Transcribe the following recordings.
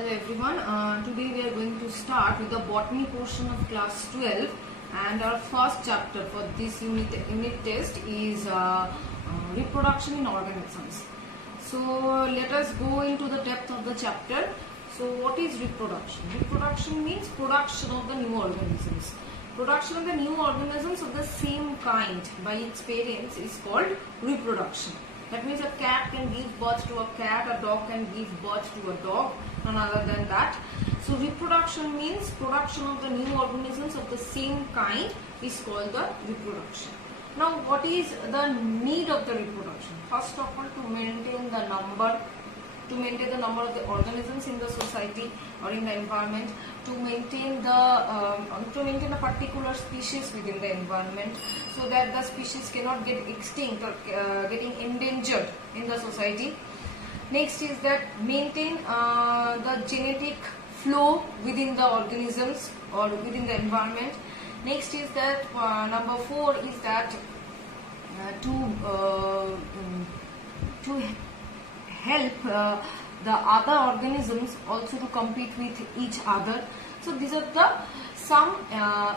Hello everyone. Today we are going to start with the botany portion of class 12, and our first chapter for this unit test is reproduction in organisms. So let us go into the depth of the chapter. So what is reproduction? Reproduction means production of the new organisms. Production of the new organisms of the same kind by its parents is called reproduction. That means a cat can give birth to a cat, a dog can give birth to a dog, none other than that. So reproduction means production of the new organisms of the same kind is called the reproduction. Now what is the need of the reproduction? First of all, to maintain the number of the organisms in the society or in the environment, to maintain a particular species within the environment, so that the species cannot get extinct or getting endangered in the society. Next is that maintain the genetic flow within the organisms or within the environment. Next is that number 4 is that to help the other organisms also to compete with each other. So these are the some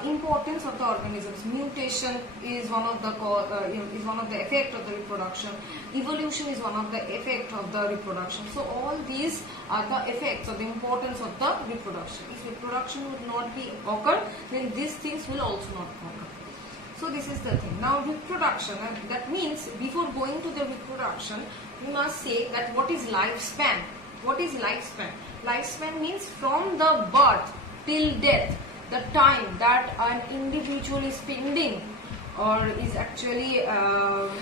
importance of the organisms. Mutation is one of the effect of the reproduction. Evolution is one of the effect of the reproduction. So all these are the effects or the importance of the reproduction. If reproduction would not be occur, then these things will also not occur. So this is the thing. Now reproduction, that means before going to the reproduction, we must say that what is lifespan? What is lifespan? Lifespan means from the birth till death, the time that an individual is spending or is actually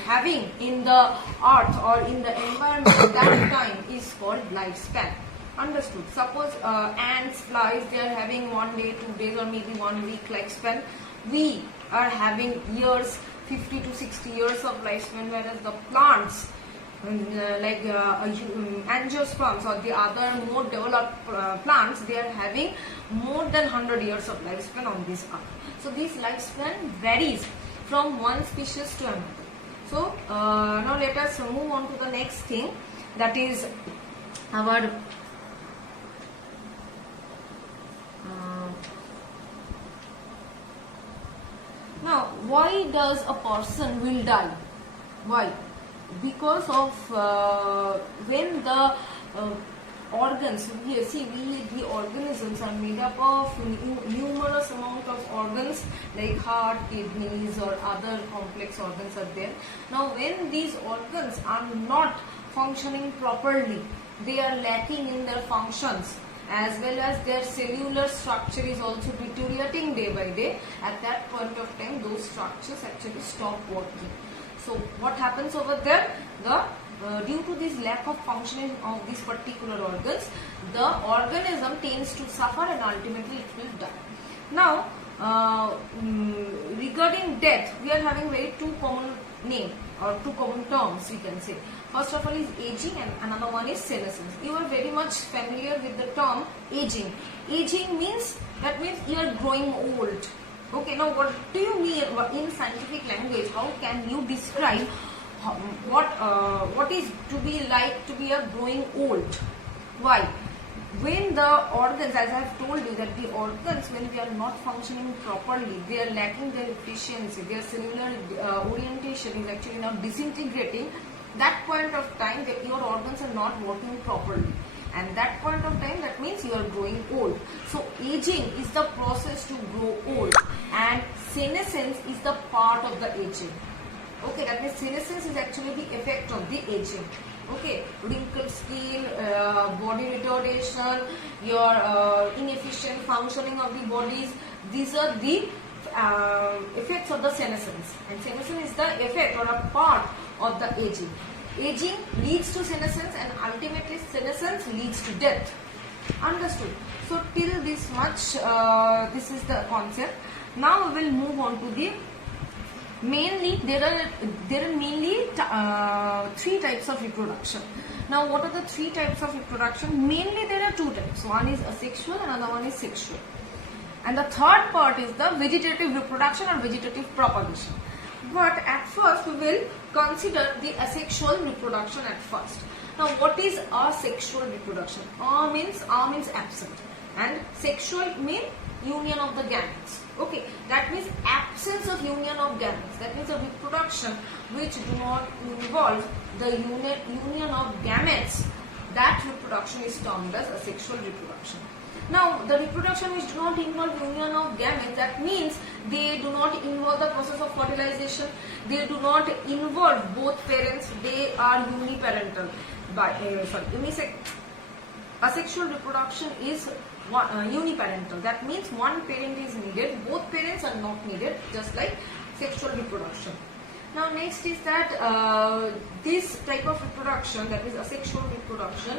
having in the earth or in the environment, that time is called lifespan. Understood? Suppose ants, flies, they are having 1 day, 2 days or maybe 1 week lifespan. We are having years, 50 to 60 years of lifespan, whereas the plants like angiosperms or the other more developed plants, they are having more than 100 years of lifespan on this earth. So this lifespan varies from one species to another. So now let us move on to the next thing, that is our now why does a person will die? Why? Because of when the organs, the organisms are made up of numerous amount of organs like heart, kidneys or other complex organs are there. Now when these organs are not functioning properly, they are lacking in their functions, as well as their cellular structure is also deteriorating day by day. At that point of time, those structures actually stop working. So what happens over there? Due to this lack of functioning of these particular organs, the organism tends to suffer and ultimately it will die. Now regarding death, we are having very two common name or two common terms we can say. First of all is aging and another one is senescence. You are very much familiar with the term aging. Aging means, that means you are growing old. Okay, now what do you mean in scientific language? How can you describe what is to be like to be a growing old? Why? When the organs, as I have told you, that the organs, when they are not functioning properly, they are lacking their efficiency, their cellular orientation is actually now disintegrating. That point of time, your organs are not working properly. And that point of time, that means you are growing old. So aging is the process to grow old, and senescence is the part of the aging. Okay, that means senescence is actually the effect of the aging. Okay, wrinkled skin, body retardation, your inefficient functioning of the bodies, these are the effects of the senescence. And senescence is the effect or a part of the aging. Aging leads to senescence and ultimately senescence leads to death. Understood? So till this much, this is the concept. Now we will move on to the mainly there are mainly 3 types of reproduction. Now what are the 3 types of reproduction? Mainly there are 2 types. One is asexual, another one is sexual. And the third part is the vegetative reproduction or vegetative propagation. But at first we will consider the asexual reproduction at first. Now, what is asexual reproduction? A means absent, and sexual means union of the gametes. Okay, that means absence of union of gametes. That means a reproduction which do not involve the union of gametes. That reproduction is termed as asexual reproduction. Now, the reproduction which do not involve union of gametes, that means they do not involve the process of fertilization, they do not involve both parents, they are uniparental. Asexual reproduction is uniparental. That means one parent is needed, both parents are not needed, just like sexual reproduction. Now, next is that this type of reproduction, that is asexual reproduction,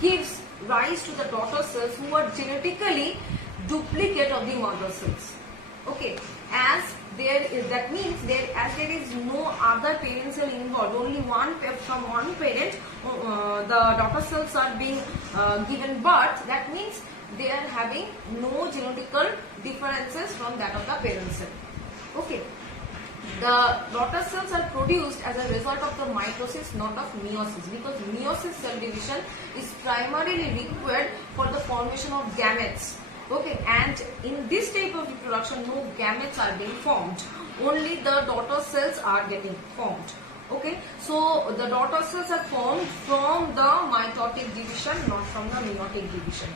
gives rise to the daughter cells who are genetically duplicate of the mother cells. Okay, as there is, that means as there is no other parent cell involved, only from one parent the daughter cells are being given birth. That means they are having no genetical differences from that of the parent cell. Okay. The daughter cells are produced as a result of the mitosis, not of meiosis, because meiosis cell division is primarily required for the formation of gametes. Okay, and in this type of reproduction, no gametes are being formed. Only the daughter cells are getting formed. Okay, so the daughter cells are formed from the mitotic division, not from the meiotic division.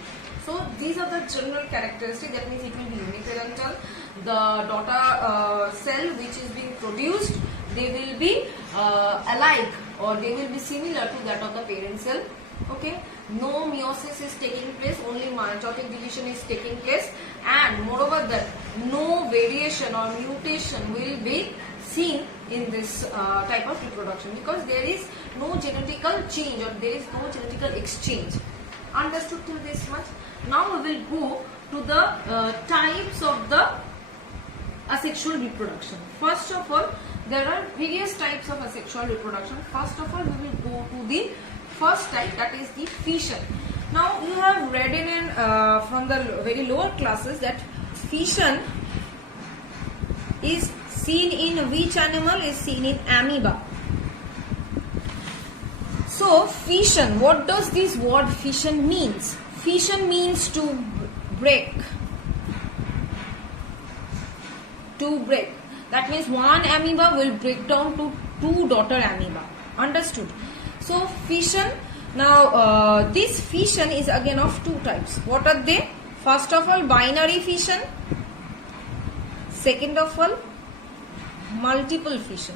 So these are the general characteristics. That means it will be uniparental. The daughter cell which is being produced, they will be alike, or they will be similar to that of the parent cell. Okay, no meiosis is taking place, only mitotic division is taking place, and moreover that no variation or mutation will be seen in this type of reproduction, because there is no genetical change or there is no genetical exchange. Understood till this much? Now we will go to the types of the asexual reproduction. First of all, there are various types of asexual reproduction. First of all, we will go to the first type, that is the fission. Now, you have read in from the very lower classes that fission is seen in which animal? Is seen in amoeba. So, fission, what does this word fission means? Fission means to break. To break. That means one amoeba will break down to two daughter amoeba. Understood? So, fission. Now, this fission is again of two types. What are they? First of all, binary fission. Second of all, multiple fission.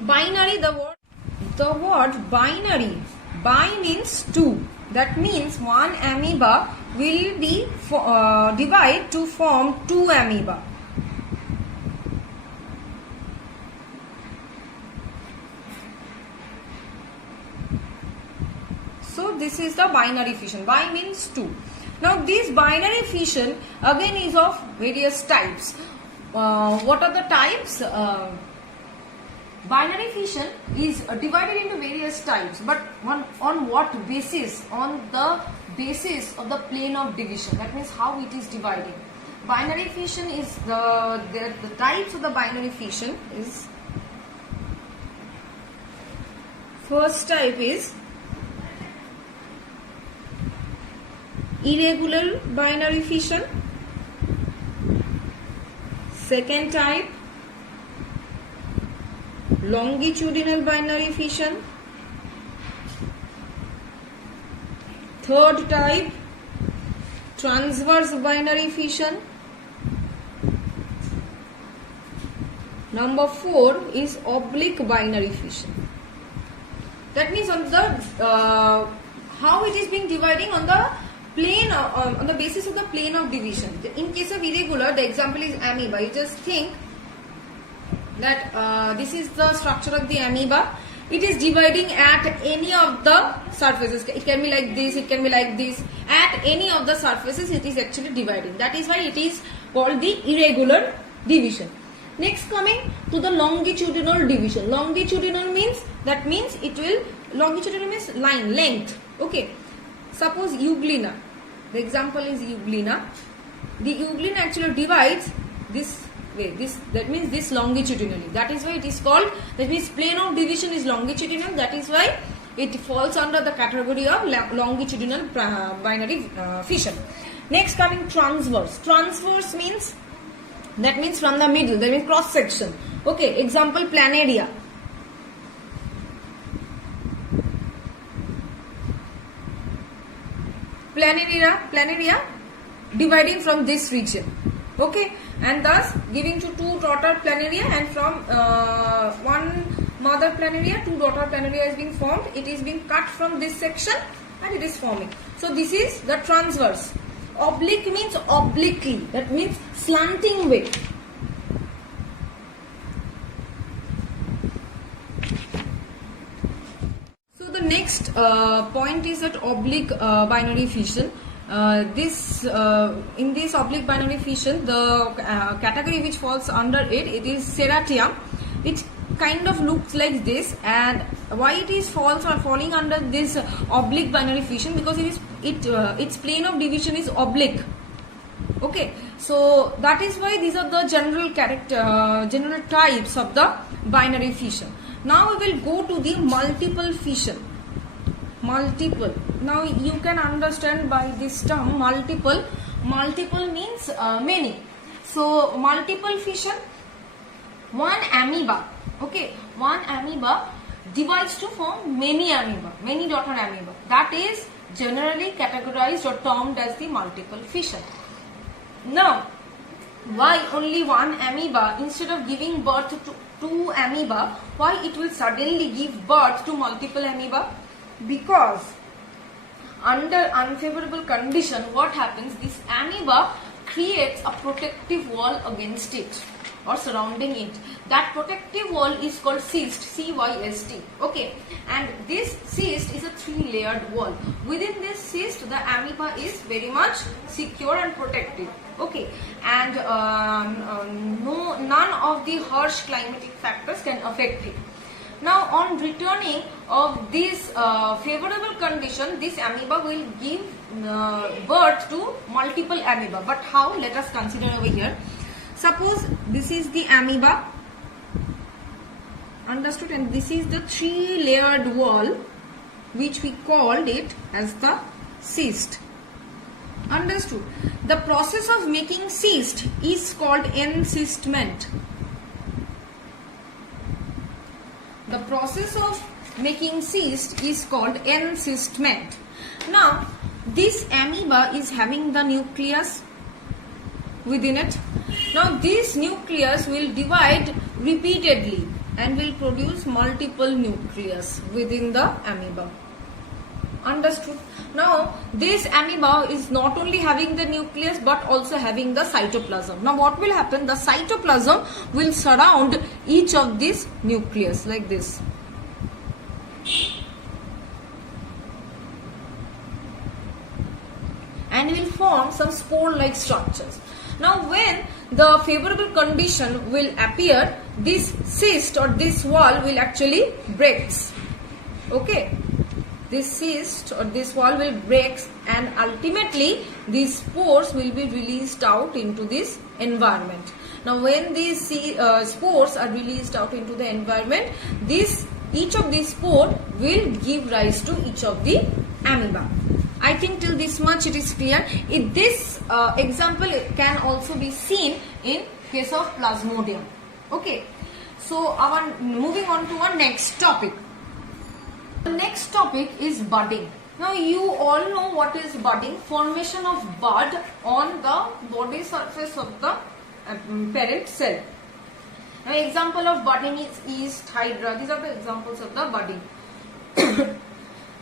Binary, the word binary. Bi means two. That means one amoeba will be divide to form two amoeba. So this is the binary fission. Bi means two. Now this binary fission again is of various types. What are the types? Binary fission is divided into various types, but on what basis? On the basis of the plane of division. That means how it is dividing. Binary fission is the types of the binary fission is, first type is irregular binary fission. Second type, longitudinal binary fission. Third type, transverse binary fission. Number 4 is oblique binary fission. That means on the how it is being dividing on the plane, on the basis of the plane of division. In case of irregular, the example is amoeba. You just think that this is the structure of the amoeba. It is dividing at any of the surfaces. It can be like this, it can be like this. At any of the surfaces, it is actually dividing. That is why it is called the irregular division. Next, coming to the longitudinal division. Longitudinal means, that means it will, longitudinal means line, length. Okay. Suppose euglena. The example is euglena. The euglena actually divides this way. That means this longitudinally. That is why it is called, that means plane of division is longitudinal. That is why it falls under the category of longitudinal binary fission. Next coming transverse. Transverse means, that means from the middle, that means cross section. Okay, example planaria. Planaria dividing from this region. Okay, and thus giving to two daughter planaria, and from one mother planaria, two daughter planaria is being formed. It is being cut from this section and it is forming. So this is the transverse. Oblique means obliquely, that means slanting way. So the next point is that oblique binary fission. In this oblique binary fission, the category which falls under it is Serratia. It kind of looks like this, and why it is falling under this oblique binary fission, because its plane of division is oblique. Okay, so that is why these are the general types of the binary fission. Now we will go to the multiple fission. Multiple. Now you can understand by this term multiple. Multiple means many. So multiple fission, one amoeba. Okay, one amoeba divides to form many amoeba, many daughter amoeba. That is generally categorized or termed as the multiple fission. Now, why only one amoeba instead of giving birth to two amoeba? Why it will suddenly give birth to multiple amoeba? Because under unfavorable condition, what happens? This amoeba creates a protective wall against it or surrounding it. That protective wall is called cyst, C-Y-S-T. Okay, and this cyst is a 3-layered wall. Within this cyst, the amoeba is very much secure and protected. Okay, and none of the harsh climatic factors can affect it. Now, on returning of this favorable condition, this amoeba will give birth to multiple amoeba. But how? Let us consider over here. Suppose this is the amoeba, understood, and this is the 3-layered wall which we called it as the cyst. Understood. The process of making cyst is called encystment. The process of making cyst is called encystment. Now, this amoeba is having the nucleus within it. Now, this nucleus will divide repeatedly and will produce multiple nucleus within the amoeba. Understood? Now, this amoeba is not only having the nucleus but also having the cytoplasm. Now, what will happen? The cytoplasm will surround each of these nucleus like this. And will form some spore-like structures. Now, when the favorable condition will appear, this cyst or this wall will actually breaks. Okay. This cyst or this wall will break, and ultimately these spores will be released out into this environment. Now, when these spores are released out into the environment, each of these spores will give rise to each of the amoeba. I think till this much it is clear. In this example, it can also be seen in case of Plasmodium. Okay. So, moving on to our next topic. The next topic is budding. Now, you all know what is budding. Formation of bud on the body surface of the parent cell. Now, example of budding is yeast, hydra. These are the examples of the budding.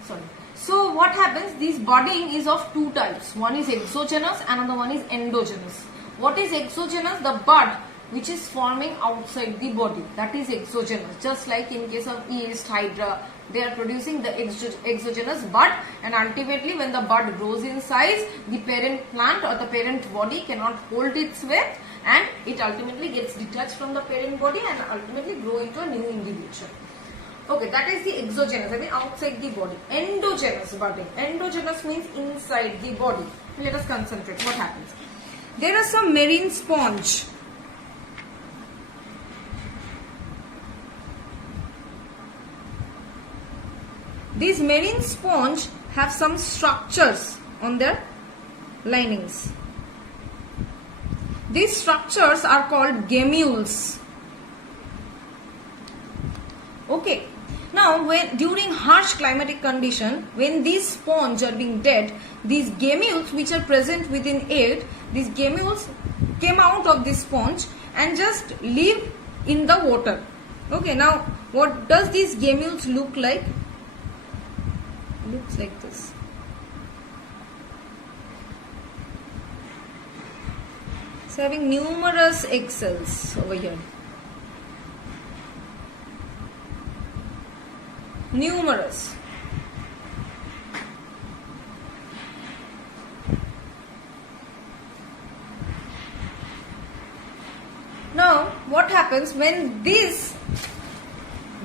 Sorry. So, what happens? This budding is of two types. One is exogenous, another one is endogenous. What is exogenous? The bud which is forming outside the body, that is exogenous. Just like in case of yeast, hydra, they are producing the exogenous bud, and ultimately when the bud grows in size, the parent plant or the parent body cannot hold its weight, and it ultimately gets detached from the parent body and ultimately grow into a new individual. Okay, that is the exogenous, I mean outside the body. Endogenous budding. Endogenous means inside the body. Let us concentrate. What happens? There are some marine sponge. These marine sponge have some structures on their linings. These structures are called gammules. Okay. Now, when during harsh climatic condition, when these sponge are being dead, these gammules which are present within it, these gammules came out of this sponge and just live in the water. Okay. Now, what does these gammules look like? Looks like this. So, having numerous egg cells over here. Numerous. Now, what happens when these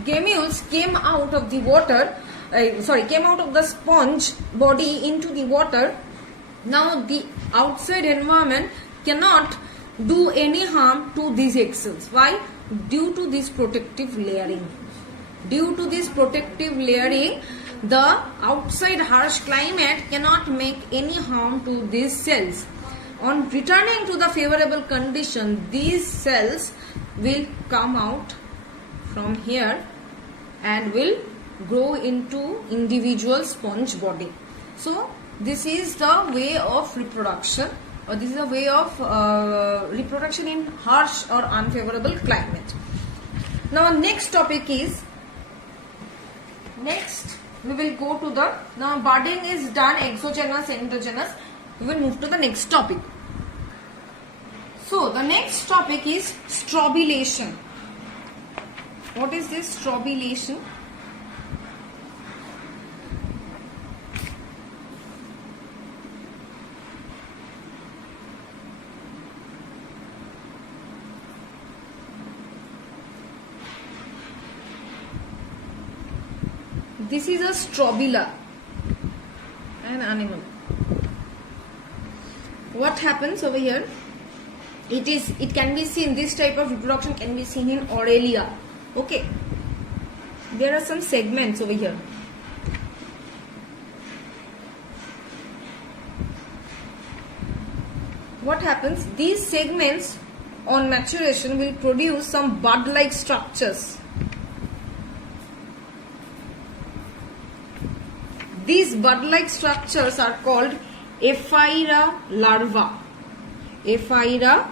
gammules came out of the water, came out of the sponge body into the water? Now, the outside environment cannot do any harm to these egg cells. Why? Due to this protective layering. Due to this protective layering, the outside harsh climate cannot make any harm to these cells. On returning to the favorable condition, these cells will come out from here and will grow into individual sponge body. So, this is the way of reproduction, or this is a way of reproduction in harsh or unfavorable climate. Now, next topic is, next we will go to the, now budding is done, exogenous, endogenous. We will move to the next topic. So, the next topic is strobilation. What is this strobilation? This is a strobila, an animal. What happens over here? It can be seen, this type of reproduction can be seen in Aurelia. Okay. There are some segments over here. What happens? These segments on maturation will produce some bud-like structures. These bud-like structures are called Ephyra larva. Ephyra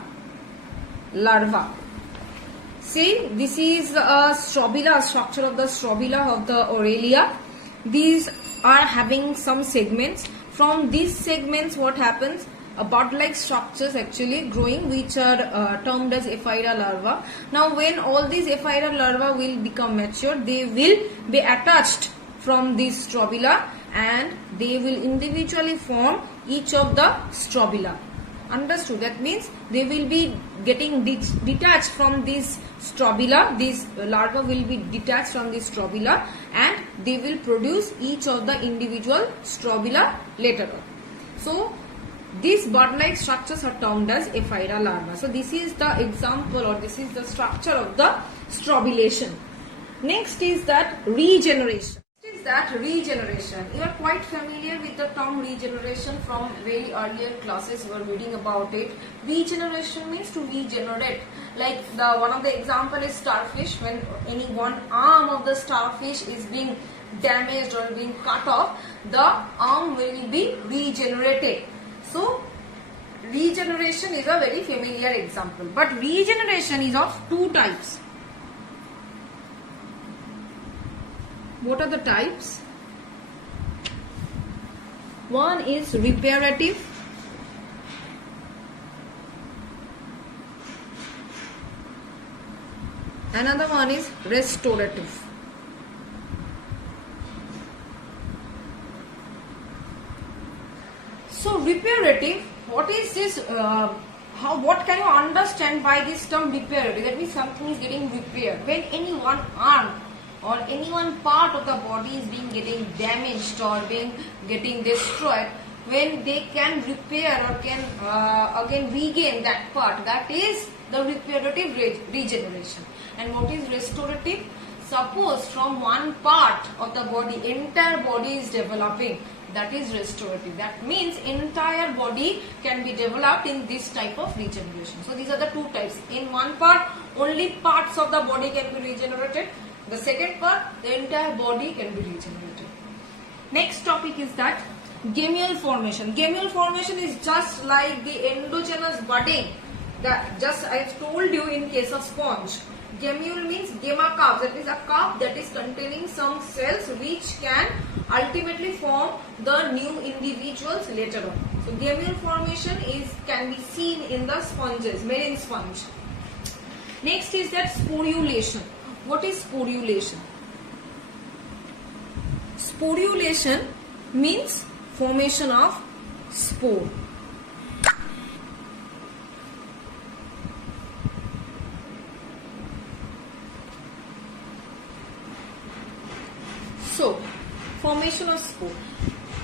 larva. See, this is a strobila, structure of the strobila of the Aurelia. These are having some segments. From these segments, what happens? A bud-like structures actually growing, which are termed as Ephyra larva. Now, when all these Ephyra larva will become mature, they will be attached from this strobila and they will individually form each of the strobila. Understood? That means they will be getting detached from this strobila. These larvae will be detached from this strobila and they will produce each of the individual strobila later on. So, these bud-like structures are termed as Ephyra larva. So, this is the example, or this is the structure of the strobilation. Next is that regeneration. You are quite familiar with the term regeneration from very earlier classes. You are reading about it. Regeneration means to regenerate. Like one of the example is starfish. When any one arm of the starfish is being damaged or being cut off, the arm will be regenerated. So, regeneration is a very familiar example. But regeneration is of two types. What are the types? One is reparative. Another one is restorative. So, reparative, what is this? What can you understand by this term reparative? That means something is getting repaired. When any one arm or any one part of the body is getting damaged or getting destroyed, when they can repair or can again regain that part, that is the reparative regeneration. And what is restorative? Suppose from one part of the body, entire body is developing, that is restorative. That means entire body can be developed in this type of regeneration. So these are the two types. In one part, only parts of the body can be regenerated. The second part, the entire body can be regenerated. Next topic is that gemmules formation. Gemmules formation is just like the endogenous budding that just I have told you in case of sponge. Gemmule means gemma cup, that is a cup that is containing some cells which can ultimately form the new individuals later on. So gemmule formation can be seen in the sponges, marine sponge. Next is that sporulation. What is sporulation? Sporulation means formation of spore. So, formation of spore.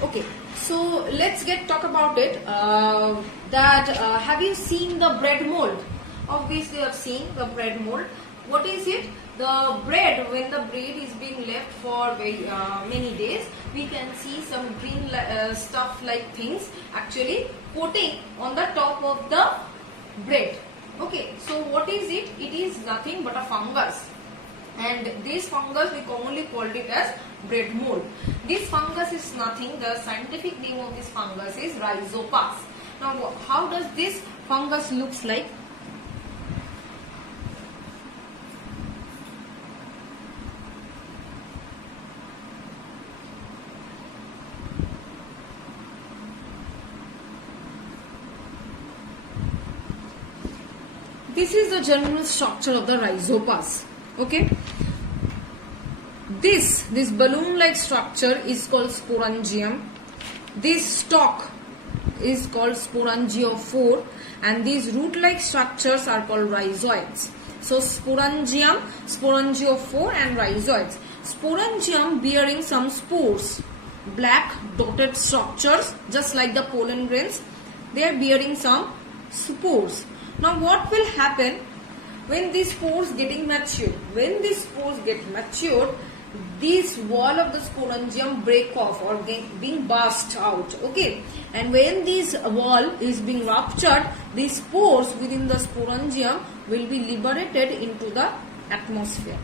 Okay, so let's talk about it. Have you seen the bread mold? Obviously, you have seen the bread mold. What is it? The bread, when the bread is being left for many days, we can see some green stuff like things actually coating on the top of the bread. Okay, so what is it? It is nothing but a fungus. And this fungus we commonly called it as bread mold. This fungus is nothing. The scientific name of this fungus is Rhizopas. Now, how does this fungus looks like? This is the general structure of the Rhizopas. Okay. This balloon-like structure is called sporangium. This stalk is called sporangiophore, and these root-like structures are called rhizoids. So sporangium, sporangiophore, and rhizoids. Sporangium bearing some spores, black dotted structures, just like the pollen grains. They are bearing some spores. Now, what will happen when these spores getting matured? When these spores get matured, this wall of the sporangium break off or being burst out. Okay, and when this wall is being ruptured, these spores within the sporangium will be liberated into the atmosphere.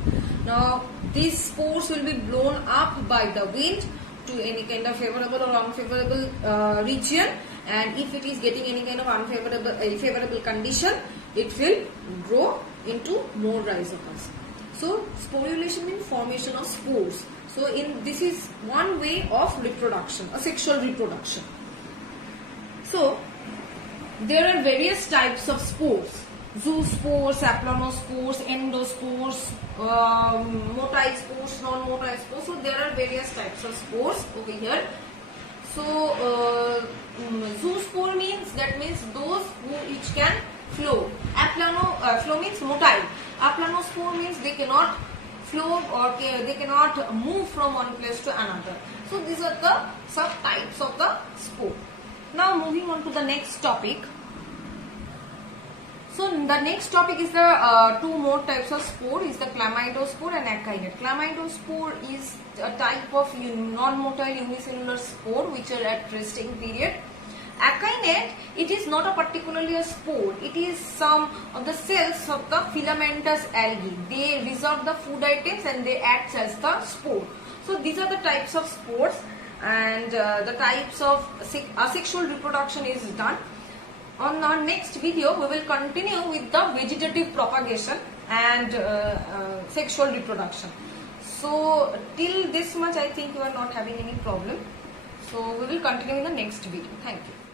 Now, these spores will be blown up by the wind to any kind of favorable or unfavorable region, and if it is getting any kind of favorable condition, it will grow into more rhizopas. So sporulation means formation of spores. So this is one way of reproduction, a sexual reproduction. So there are various types of spores: zoospores, aplanospores, endospores, motile spores, non-motile spores. So there are various types of spores over here. So zoospore means those who each can flow. Flow means motile. Aplanospore means they cannot flow or they cannot move from one place to another. So these are the subtypes of the spore. Now moving on to the next topic. So the next topic is the two more types of spore, is the chlamydospore and akinete. Chlamydospore is a type of non-motile unicellular spore which are at resting period. Akinete, it is not a particularly a spore, it is some of the cells of the filamentous algae. They reserve the food items and they act as the spore. So these are the types of spores, and the types of asexual reproduction is done. On our next video, we will continue with the vegetative propagation and sexual reproduction. So till this much I think you are not having any problem. So we will continue in the next video. Thank you.